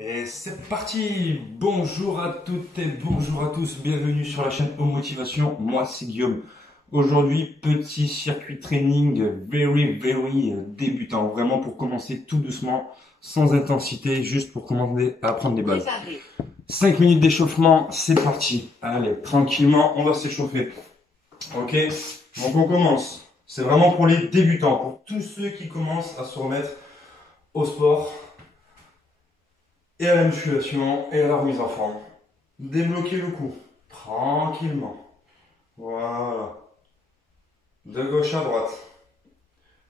Et c'est parti! Bonjour à toutes et bonjour à tous, bienvenue sur la chaîne Home Motivation, moi c'est Guillaume. Aujourd'hui, petit circuit training very débutant, vraiment pour commencer tout doucement, sans intensité, juste pour commencer à apprendre des bases. 5 minutes d'échauffement, c'est parti. Allez, tranquillement, on va s'échauffer. Ok? Donc on commence. C'est vraiment pour les débutants, pour tous ceux qui commencent à se remettre au sport et à la musculation et à la remise en forme. Débloquez le cou, tranquillement. Voilà. De gauche à droite.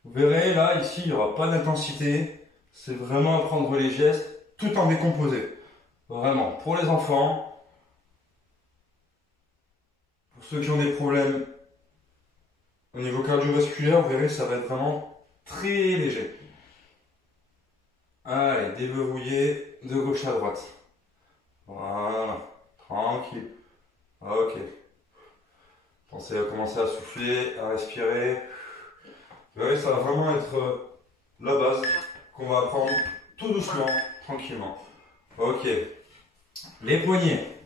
Vous verrez, là, ici, il n'y aura pas d'intensité. C'est vraiment apprendre les gestes tout en décomposé. Vraiment, pour les enfants, pour ceux qui ont des problèmes au niveau cardiovasculaire, vous verrez, ça va être vraiment très léger. Allez, déverrouillez de gauche à droite. Voilà, tranquille. Ok. Pensez à commencer à souffler, à respirer. Vous verrez, ça va vraiment être la base qu'on va apprendre tout doucement, tranquillement. Ok. Les poignets.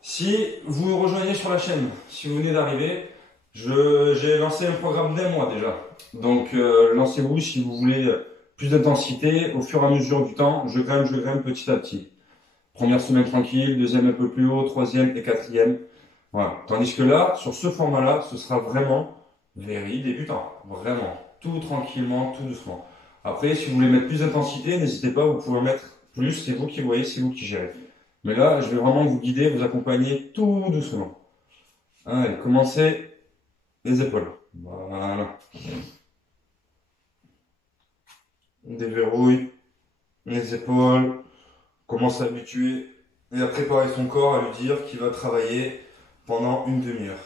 Si vous me rejoignez sur la chaîne, si vous venez d'arriver, j'ai lancé un programme d'un mois déjà. Donc lancez-vous si vous voulez plus d'intensité. Au fur et à mesure du temps, je grimpe petit à petit. Première semaine tranquille, deuxième un peu plus haut, troisième et quatrième. Voilà. Tandis que là, sur ce format-là, ce sera vraiment very débutant. Vraiment. Tout tranquillement, tout doucement. Après, si vous voulez mettre plus d'intensité, n'hésitez pas, vous pouvez en mettre plus. C'est vous qui voyez, c'est vous qui gérez. Mais là, je vais vraiment vous guider, vous accompagner tout doucement. Allez, commencez les épaules. Voilà. On déverrouille les épaules. Commence à habituer et à préparer son corps à lui dire qu'il va travailler pendant une demi-heure.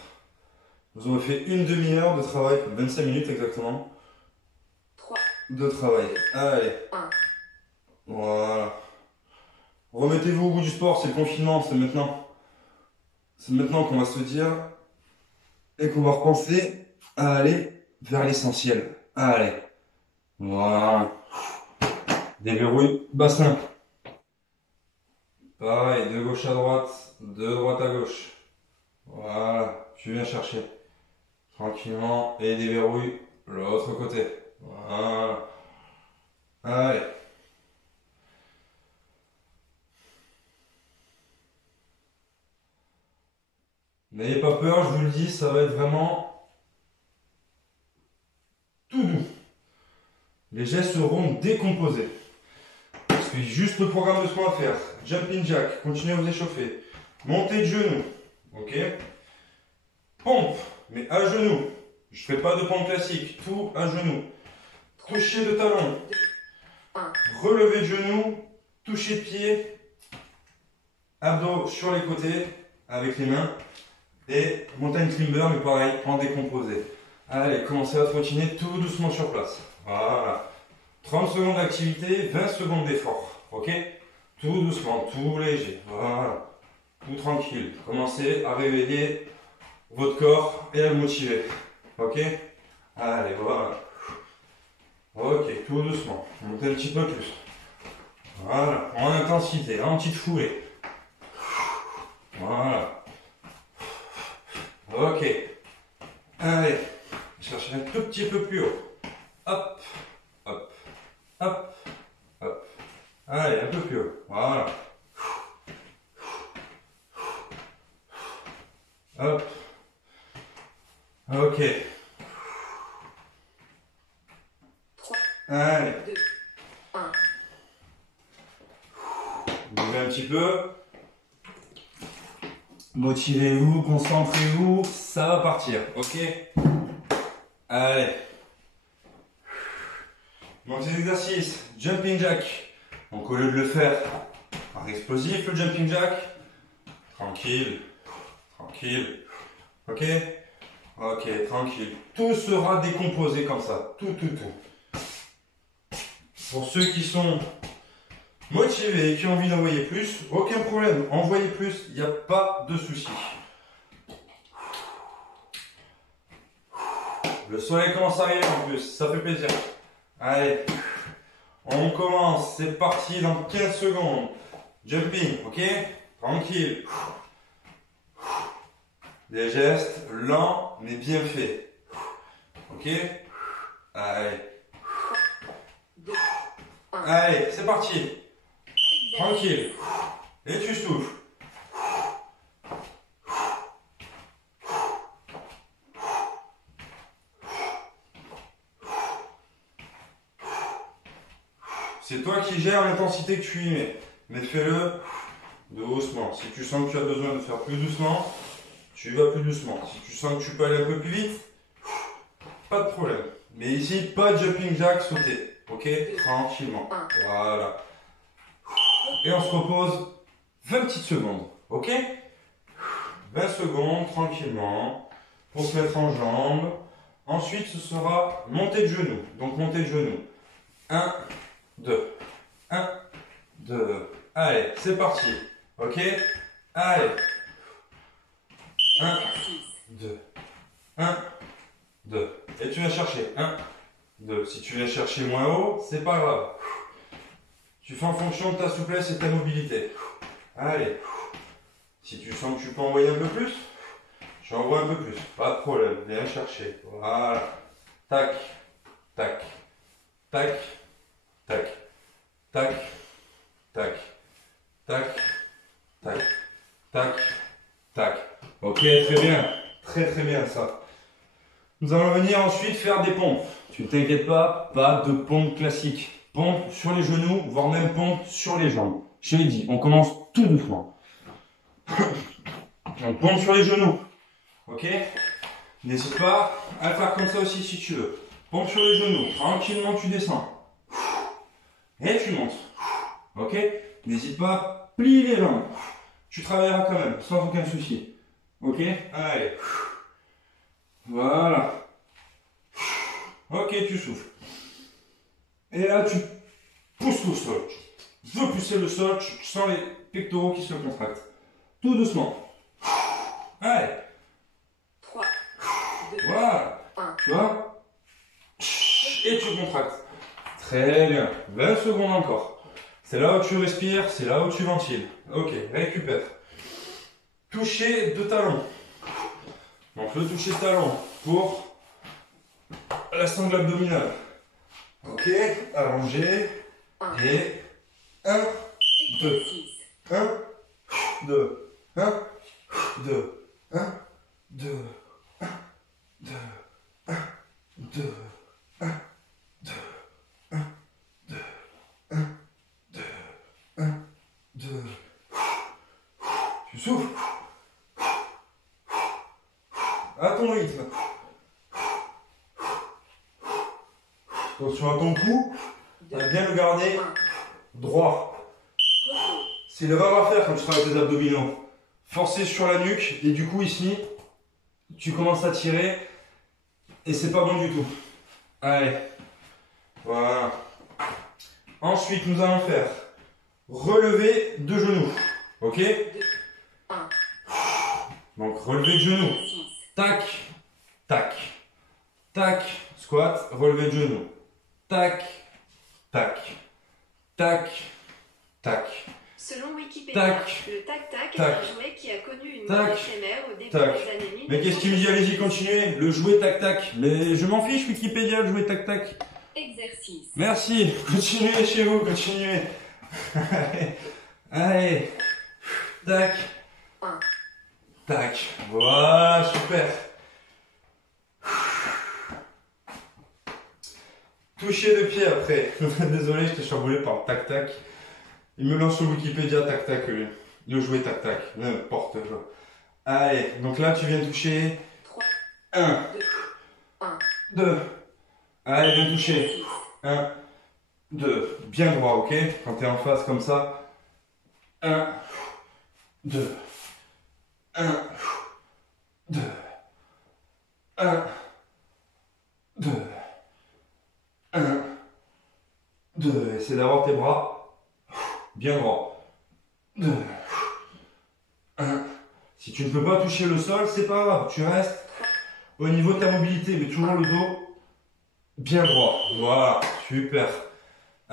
Vous aurez fait une demi-heure de travail, 25 minutes exactement, 3 de travail. Allez. 1. Voilà. Remettez-vous au goût du sport, c'est le confinement, c'est maintenant. C'est maintenant qu'on va se dire et qu'on va repenser à aller vers l'essentiel. Allez. Voilà. Déverrouille, bassin. Pareil, de gauche à droite, de droite à gauche. Voilà, tu viens chercher. Tranquillement, et déverrouille l'autre côté. Voilà. Allez. N'ayez pas peur, je vous le dis, ça va être vraiment tout doux. Les gestes seront décomposés. Parce que juste le programme de ce qu'on va faire. Jumping jack, continuez à vous échauffer. Montée de genoux. Ok. Pompe, mais à genoux. Je ne fais pas de pompe classique, tout à genoux. Toucher de talon. Relevé de genoux, toucher de pied. Abdos sur les côtés avec les mains. Et montagne climber, mais pareil, en décomposé. Allez, commencez à trottiner tout doucement sur place. Voilà. 30 secondes d'activité, 20 secondes d'effort. Ok? Tout doucement, tout léger. Voilà. Tout tranquille. Commencez à réveiller votre corps et à le motiver. Ok? Allez, voilà. Ok, tout doucement. Montez un petit peu plus. Voilà. En intensité, en petite foulée. Voilà. Ok. Allez. Cherchez un tout petit peu plus haut. Hop. Hop. Hop. Hop. Allez, un peu plus haut. Voilà. Hop. Ok. 3, Allez. 2, 1. Bougez un petit peu. Motivez-vous, concentrez-vous, ça va partir, ok? Allez. Donc ces exercices, jumping jack. Donc au lieu de le faire par explosif, le jumping jack, tranquille, tranquille, ok? Ok, tranquille. Tout sera décomposé comme ça, tout. Pour ceux qui sont motivés et qui ont envie d'envoyer plus, aucun problème, envoyez plus, il n'y a pas de souci. Le soleil commence à arriver en plus, ça fait plaisir. Allez, On commence, c'est parti dans 15 secondes. Jumping, ok? Tranquille. Des gestes lents mais bien faits. Ok? Allez. Allez, c'est parti. Tranquille. Et tu souffles. C'est toi qui gères l'intensité que tu y mets. Mais fais-le doucement. Si tu sens que tu as besoin de faire plus doucement, tu vas plus doucement. Si tu sens que tu peux aller un peu plus vite, pas de problème. Mais ici, pas de jumping jack sauté. Ok? Tranquillement. Voilà. Et on se repose 20 petites secondes. Ok? 20 secondes, tranquillement, pour se mettre en jambes. Ensuite, ce sera montée de genoux. Donc, montée de genoux. 1, 2. 1, 2. Allez, c'est parti. Ok? Allez. 1, 2. 1, 2. Et tu viens chercher. 1, 2. Si tu viens chercher moins haut, c'est pas grave. Tu fais en fonction de ta souplesse et ta mobilité. Allez. Si tu sens que tu peux envoyer un peu plus, tu envoies un peu plus. Pas de problème. Viens chercher. Voilà. Tac. Tac. Tac. Tac. Tac. Tac. Tac. Tac. Tac. Tac. Ok, très bien. Très très bien ça. Nous allons venir ensuite faire des pompes. Tu ne t'inquiètes pas, pas de pompe classique. Pompe sur les genoux, voire même pompe sur les jambes. Je l'ai dit, on commence tout doucement. On pompe sur les genoux. Ok? N'hésite pas à le faire comme ça aussi si tu veux. Pompe sur les genoux. Tranquillement, tu descends. Et tu montes. Ok? N'hésite pas à plier les jambes. Tu travailleras quand même, sans aucun souci. Ok? Allez. Voilà. Ok, tu souffles. Et là, tu pousses le sol. Tu veux pousser le sol, tu sens les pectoraux qui se contractent. Tout doucement. Allez. 3, 2, Voilà. 1. Tu vois? Et tu contractes. Très bien. 20 secondes encore. C'est là où tu respires, c'est là où tu ventiles. Ok, récupère. Toucher de talon. Donc le toucher de talon pour la sangle abdominale. Ok, allongé. Et 1, 2. 1, 2. 1, 2. 1, 2. 1, 2. 1, 2. 1, 2. 1, 2. 1, 2. 1, 2. Tu souffles. À ton rythme. Attention à ton cou. Bien le garder droit. C'est l'erreur à faire quand tu travailles tes abdominaux. Forcer sur la nuque et du coup ici, tu commences à tirer et c'est pas bon du tout. Allez. Voilà. Ensuite, nous allons faire relever de genoux. Ok? Donc relever de genoux. Tac, tac, tac, squat, relevé de genoux. Tac, tac, tac, tac. Selon Wikipédia, Tac. le tac-tac est Tac. un jouet qui a connu une Tac. mode éphémère au début Tac. des années 1900. Mais qu'est-ce qu'il me dit? Allez-y, continuez. Le jouet tac-tac. Mais je m'en fiche, Wikipédia, le jouet tac-tac. Exercice. Merci. Continuez chez vous, continuez. Allez. Allez. Tac. 1. Tac. Voilà, super. Toucher de pied après. Désolé, je t'ai chamboulé par le tac-tac. Il me lance sur Wikipédia tac-tac, le jouet tac-tac. N'importe quoi. Allez, donc là, tu viens toucher. 3, 1, 2, 1. 2. Allez, viens toucher. 1, 2. Bien droit, ok? Quand tu es en face comme ça. 1, 2. 1, 2. 1, 2. 1, 2. Essaie d'avoir tes bras bien droit. 2. 1. Si tu ne peux pas toucher le sol, c'est pas grave. Tu restes au niveau de ta mobilité, mais toujours le dos bien droit. Voilà, super.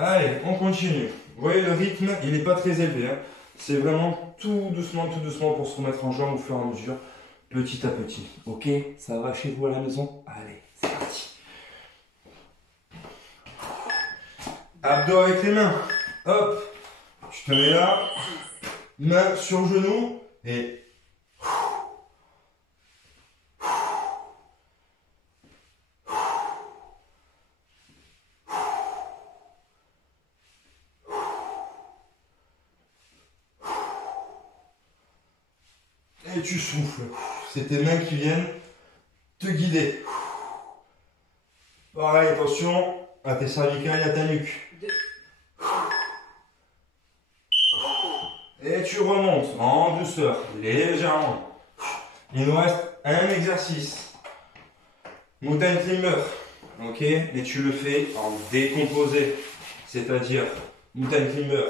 Allez, on continue. Vous voyez, le rythme, il n'est pas très élevé. Hein. C'est vraiment tout doucement pour se remettre en jambe au fur et à mesure, petit à petit. Ok, ça va chez vous à la maison? Allez, c'est parti. Abdos avec les mains. Hop, tu te mets là, main sur genou et... Et tu souffles. C'est tes mains qui viennent te guider. Pareil, attention à tes cervicales et à ta nuque. Et tu remontes en douceur, légèrement. Il nous reste un exercice. Mountain climber. Ok, et tu le fais en décomposé. C'est-à-dire, mountain climber,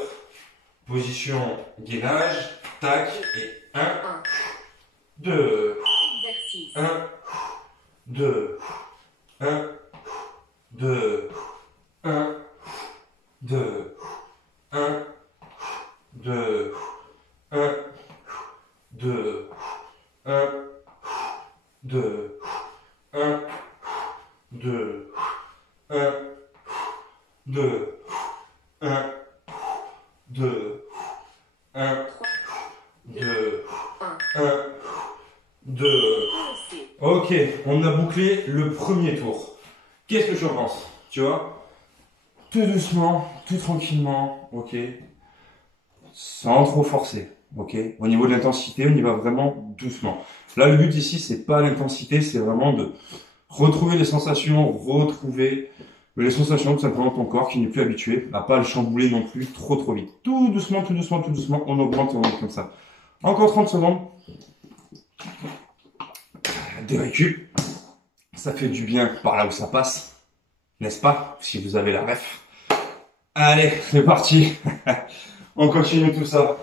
position gainage, tac, et 1, 2, 1, 2, 1, 2, 1, 2, 1, 2, 1, 2, 1, 2, 1, 2, 1, 2, 1, 2, 1, 2, 1, 2. Ok, on a bouclé le premier tour. Qu'est-ce que tu en penses? Tu vois? Tout doucement, tout tranquillement, ok? Sans trop forcer, ok? Au niveau de l'intensité, on y va vraiment doucement. Là, le but ici, c'est pas l'intensité, c'est vraiment de retrouver les sensations, retrouver les sensations tout simplement de ton corps qui n'est plus habitué à pas le chambouler non plus trop vite. Tout doucement, on augmente comme ça. Encore 30 secondes. De récup. Ça fait du bien par là où ça passe. N'est-ce pas? Si vous avez la ref. Allez, c'est parti. On continue tout ça.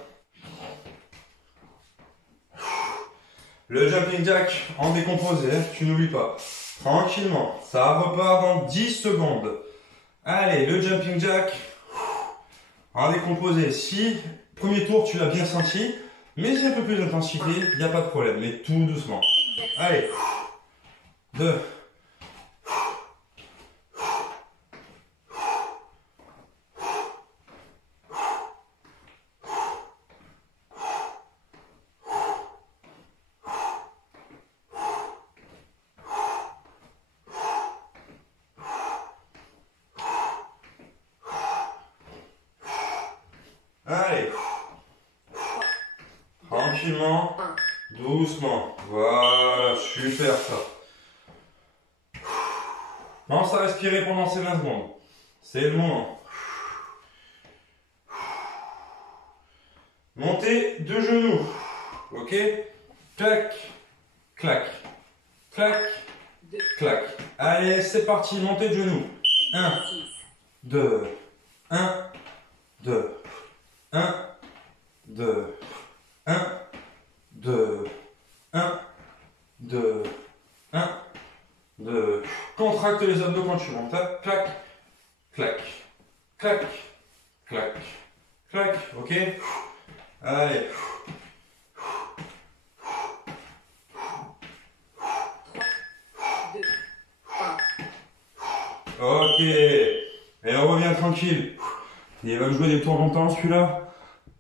Le jumping jack en décomposé, tu n'oublies pas. Tranquillement, ça repart dans 10 secondes. Allez, le jumping jack en décomposé. Si, premier tour, tu l'as bien senti, mais c'est un peu plus d'intensité, il n'y a pas de problème, mais tout doucement. Allez, 2. Allez, tranquillement, doucement, voilà, super ça. Pense à respirer pendant ces 20 secondes, c'est le moment. Montez de genoux, ok? Clac, clac, clac, clac. Allez, c'est parti, montez de genoux. 1, 2, 1, 2. 1, 2, 1, 2, 1, 2, 1, 2. Contracte les abdos quand tu montes. Clac, clac, clac, clac, clac. Ok? Allez. 2, 1. Ok. Et on revient tranquille. Il va me jouer des tours longtemps celui-là.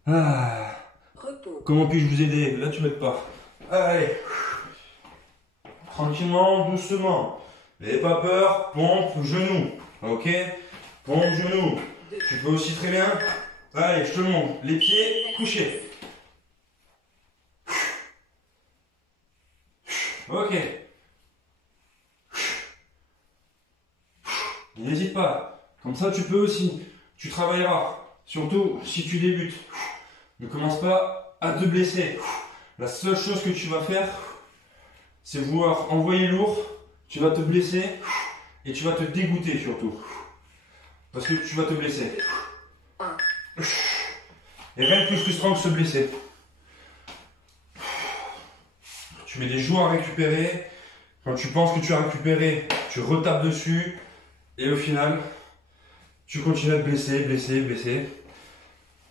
Ah. Repos. Comment puis-je vous aider? Là tu m'aides pas. Allez. Tranquillement, doucement. N'ayez pas peur, pompe, genou. Ok? Pompe, genou. Tu peux aussi très bien. Allez, je te montre. Les pieds couchés. Ok. N'hésite pas. Comme ça, tu peux aussi. Tu travailleras. Surtout si tu débutes. Ne commence pas à te blesser. La seule chose que tu vas faire, c'est vouloir envoyer lourd. Tu vas te blesser et tu vas te dégoûter surtout. Parce que tu vas te blesser. Et rien de plus frustrant que se blesser. Tu mets des jours à récupérer. Quand tu penses que tu as récupéré, tu retapes dessus. Et au final, Tu continues à te blesser, blesser, blesser.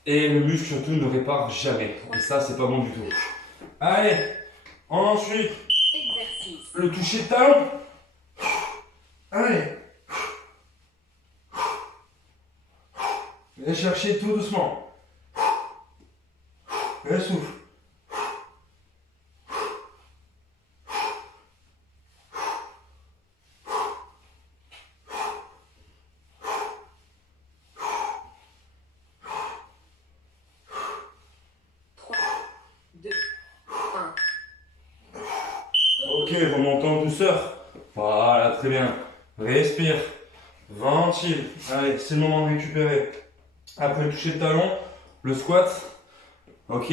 Et le muscle surtout ne répare jamais. Et ça, c'est pas bon du tout. Allez, ensuite, Exercice. le toucher de talon. Allez. Et chercher tout doucement. Et souffle. Ok, remonte en douceur. Voilà, très bien. Respire. Ventile. Allez, c'est le moment de récupérer. Après le toucher de talon, le squat. Ok,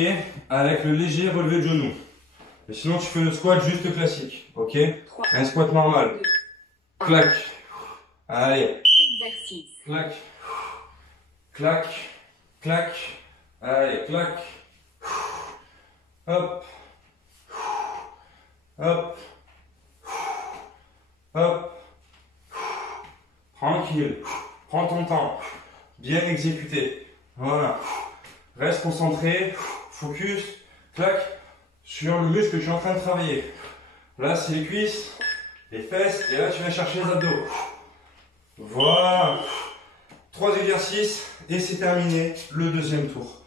avec le léger relevé de genou. Et sinon, tu fais le squat juste classique. Ok, un squat normal. Clac. Allez. Exercice. Clac. Clac. Clac. Allez, clac. Hop. Hop. Hop. Tranquille. Prends ton temps. Bien exécuté. Voilà. Reste concentré. Focus. Clac. Sur le muscle que tu es en train de travailler. Là, c'est les cuisses, les fesses. Et là, tu vas chercher les abdos. Voilà. 3 exercices. Et c'est terminé. Le deuxième tour.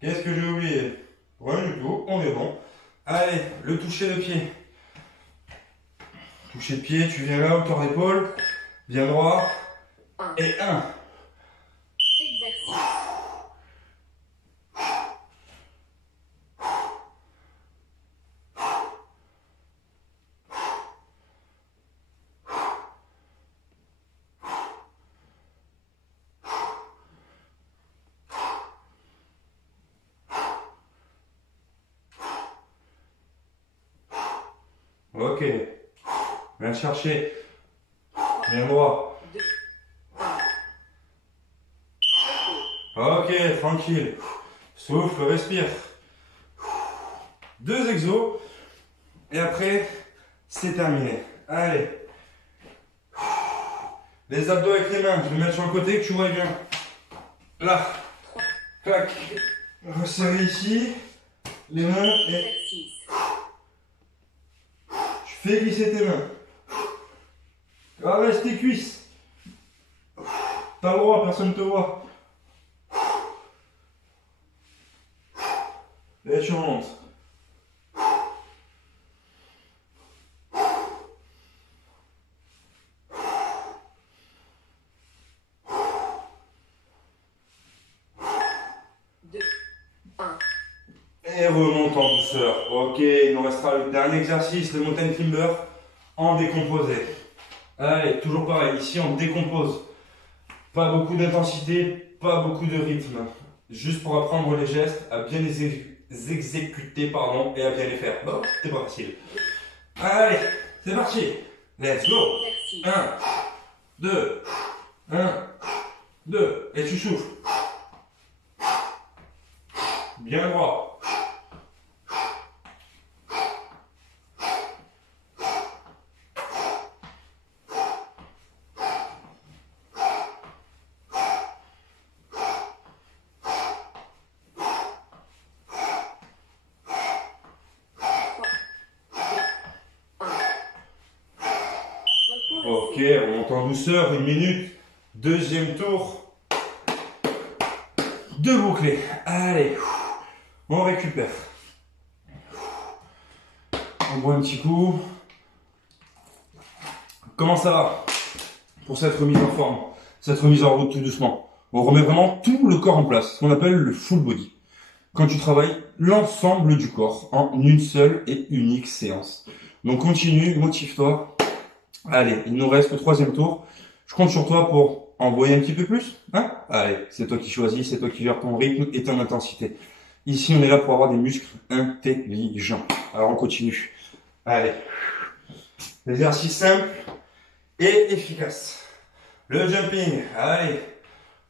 Qu'est-ce que j'ai oublié? Rien du tout, on est bon. Allez, le toucher de pied. Toucher de pied, tu viens là, hauteur d'épaule. Viens droit. Et 1. Exercice. Ok. Viens chercher. Viens droit. 2. Ok, tranquille. Souffle, respire. 2 exos. Et après, c'est terminé. Allez. Les abdos avec les mains. Je vais mettre sur le côté que tu vois bien. Là. Clac. Resserrer ici. Les mains et Exercice. tu fais glisser tes mains. Caresse tes cuisses. T'as le droit, personne ne te voit. Et tu remontes. Et remonte en douceur. Ok, il nous restera le dernier exercice, le mountain climber en décomposé. Allez, toujours pareil, ici on décompose. Pas beaucoup d'intensité, pas beaucoup de rythme. Juste pour apprendre les gestes, à bien les exécuter pardon, et à bien les faire. Bon, c'est pas facile. Allez, c'est parti. Let's go. 1, 2, 1, 2. Et tu souffles. Bien droit. Ok, on monte en douceur, 1 minute. Deuxième tour. 2 bouclés. Allez, on récupère. On boit un petit coup. Comment ça va pour cette remise en forme, cette remise en route tout doucement? On remet vraiment tout le corps en place, ce qu'on appelle le full body. Quand tu travailles l'ensemble du corps en une seule et unique séance. Donc continue, motive-toi. Allez, il nous reste le 3e tour. Je compte sur toi pour envoyer un petit peu plus. Hein? Allez, c'est toi qui choisis, c'est toi qui gères ton rythme et ton intensité. Ici, on est là pour avoir des muscles intelligents. Alors, on continue. Allez. Exercice simple et efficace. Le jumping. Allez.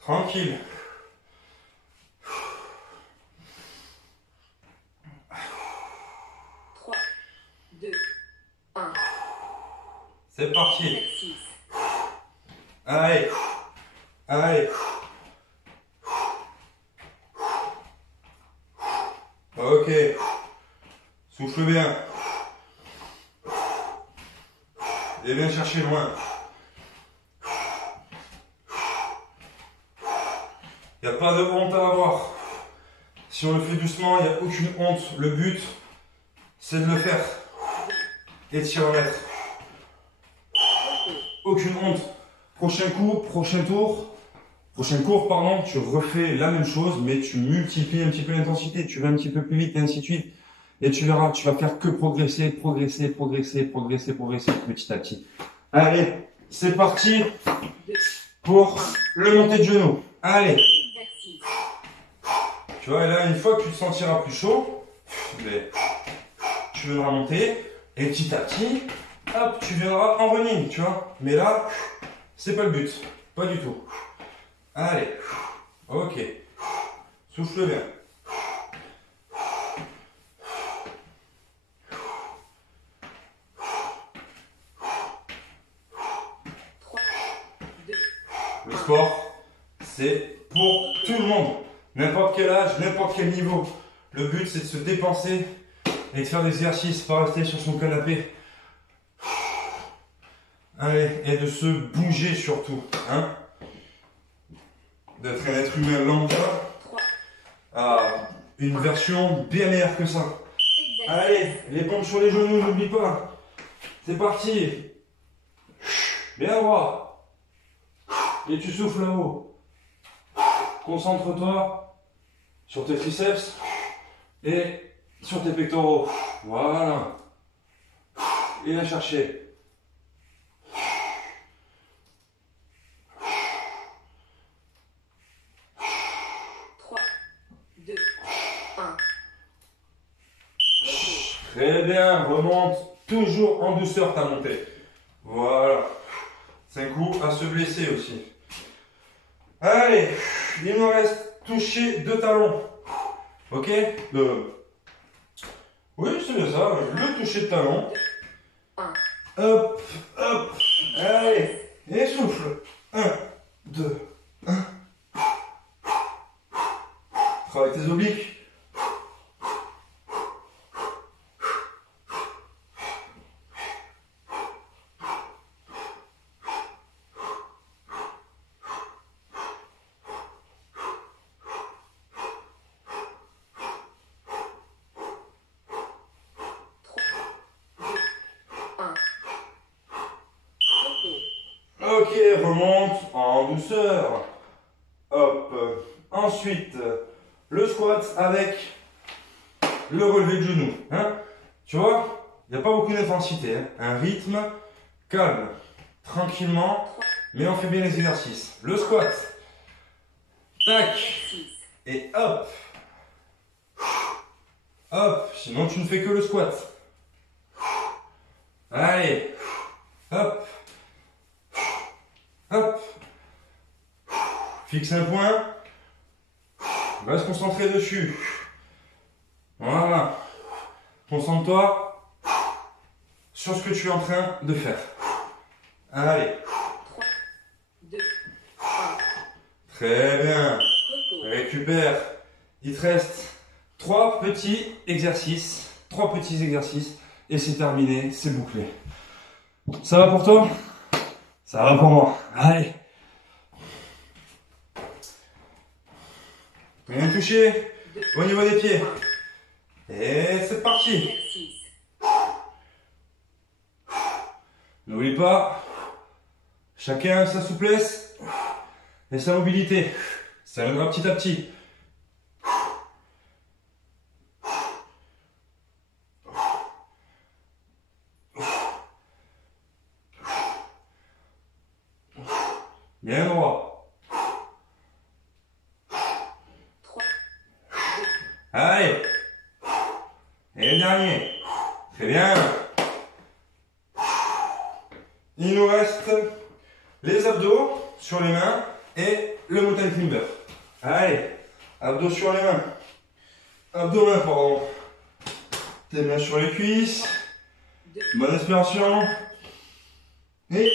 Tranquille. C'est parti. Allez. Allez. Ok. Souffle bien. Et viens chercher loin. Il n'y a pas de honte à avoir. Si on le fait doucement, il n'y a aucune honte. Le but, c'est de le faire. Et de s'y remettre. Aucune honte. Prochain cours, pardon, tu refais la même chose, mais tu multiplies un petit peu l'intensité. Tu vas un petit peu plus vite et ainsi de suite. Et tu verras, tu vas faire que progresser petit à petit. Allez, c'est parti pour le montée de genou. Allez. Exercice. Tu vois, et là, une fois que tu te sentiras plus chaud, mais tu viendras monter. Et petit à petit, hop, tu viendras en running, tu vois. Mais là, c'est pas le but. Pas du tout. Allez. Ok. Souffle bien. 3, 2, Le sport, c'est pour tout le monde. N'importe quel âge, n'importe quel niveau. Le but, c'est de se dépenser et de faire des exercices, pas rester sur son canapé. Allez, et de se bouger surtout. Hein, d'être un être humain lambda 3, à une version bien meilleure que ça. exercice. Allez, les pompes sur les genoux, n'oublie pas. C'est parti. Bien droit. Et tu souffles là-haut. Concentre-toi sur tes triceps et sur tes pectoraux. Voilà. Et viens chercher. 3, 2, 1. Très bien, remonte toujours en douceur ta montée. Voilà. C'est un coup à se blesser aussi. Allez, il nous reste toucher deux talons. Ok. Oui, c'est bien ça, le toucher de talon. 1. Hop, hop. Allez, et souffle. 1, 2, 1. Travaille tes obliques. Ok, remonte en douceur. Hop. Ensuite, le squat avec le relevé de genou. Hein, tu vois, il n'y a pas beaucoup d'intensité. Hein. Un rythme calme, tranquillement, mais on fait bien les exercices. Le squat. Tac. Et hop. Hop. Sinon, tu ne fais que le squat. Allez. Hop. Hop. Fixe un point. Va se concentrer dessus. Voilà. Concentre-toi sur ce que tu es en train de faire. Allez. 3, 2, 1. Très bien. Repos. Récupère. Il te reste 3 petits exercices. 3 petits exercices. Et c'est terminé. C'est bouclé. Ça va pour toi? Ça va pour moi. Allez. Rien touché au niveau des pieds. Et c'est parti. Exercice. N'oublie pas, chacun a sa souplesse et sa mobilité. Ça viendra petit à petit. Bien droit. 3, Allez. Et le dernier. Très bien. Il nous reste les abdos sur les mains et le mountain climber. Allez. Abdos sur les mains. Abdos, pardon. Tes mains sur les cuisses. 2, Bonne inspiration. Et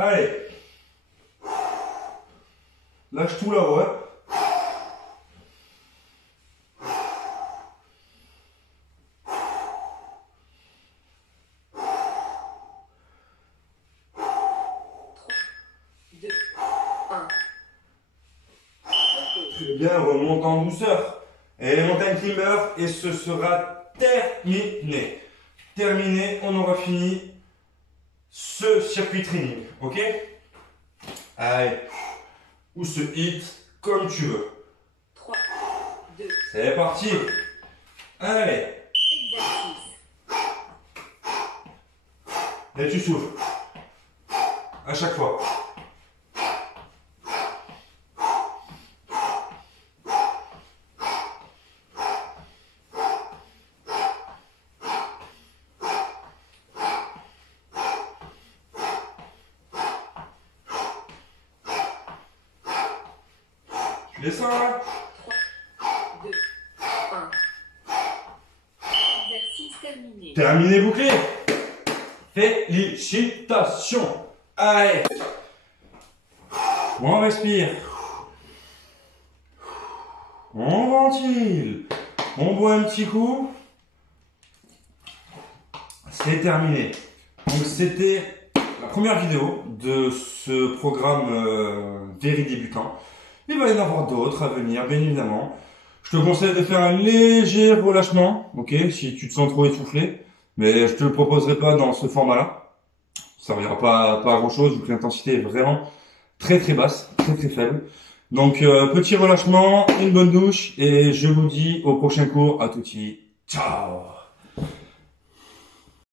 Allez. Lâche tout là-haut, hein. Très bien, remonte en douceur. Et les mountain climbers, et ce sera terminé. Terminé, on aura fini ce circuit training, ok? Allez, ou ce hit, comme tu veux. 3, 2, C'est parti. Allez, exercice. et tu souffles. À chaque fois. Tu descends là. 3, 2, 1. Exercice terminé. Terminé, bouclé. Félicitations. Allez. On respire. On ventile. On boit un petit coup. C'est terminé. Donc c'était la première vidéo de ce programme Very débutant. Il va y en avoir d'autres à venir, bien évidemment. Je te conseille de faire un léger relâchement, ok, si tu te sens trop essoufflé. Mais je te le proposerai pas dans ce format-là. Ça ne servira pas à grand chose, vu que l'intensité est vraiment très très basse, très très faible. Donc petit relâchement, une bonne douche, et je vous dis au prochain cours. À tutti. Ciao.